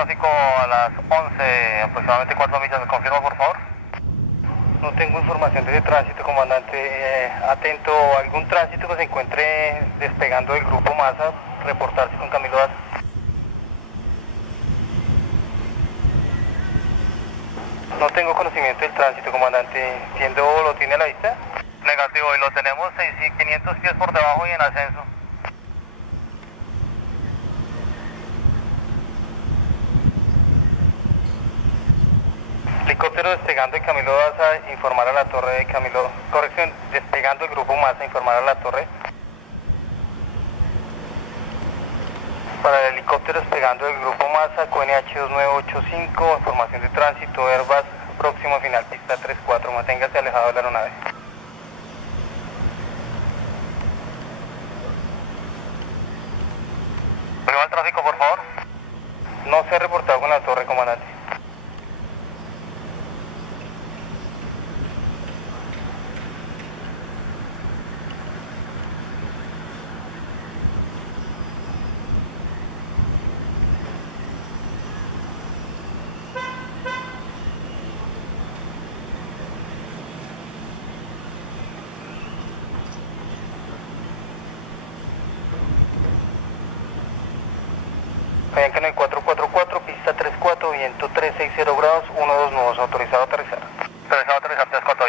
tráfico a las 11, aproximadamente 4 millas, ¿me confirma por favor? No tengo información de tránsito, comandante. Atento, algún tránsito que se encuentre despegando del grupo Masa, reportarse con Camilo Daza. No tengo conocimiento del tránsito, comandante. Entiendo, ¿lo tiene a la vista? Negativo, y lo tenemos 500 pies por debajo y en ascenso. Helicóptero despegando de Camilo Daza, informar a la torre de Camilo. Corrección, despegando el grupo Masa, informar a la torre. Para el helicóptero despegando del grupo Masa, QNH 2985, información de tránsito, Airbus, próximo final, pista 34, manténgase alejado de la aeronave. ¿Prueba el tráfico, por favor? No se ha reportado con la torre, comandante. Bianca en el 444, pista 34, viento 360 grados, 12 nudos, autorizado a aterrizar. Autorizado a aterrizar 34.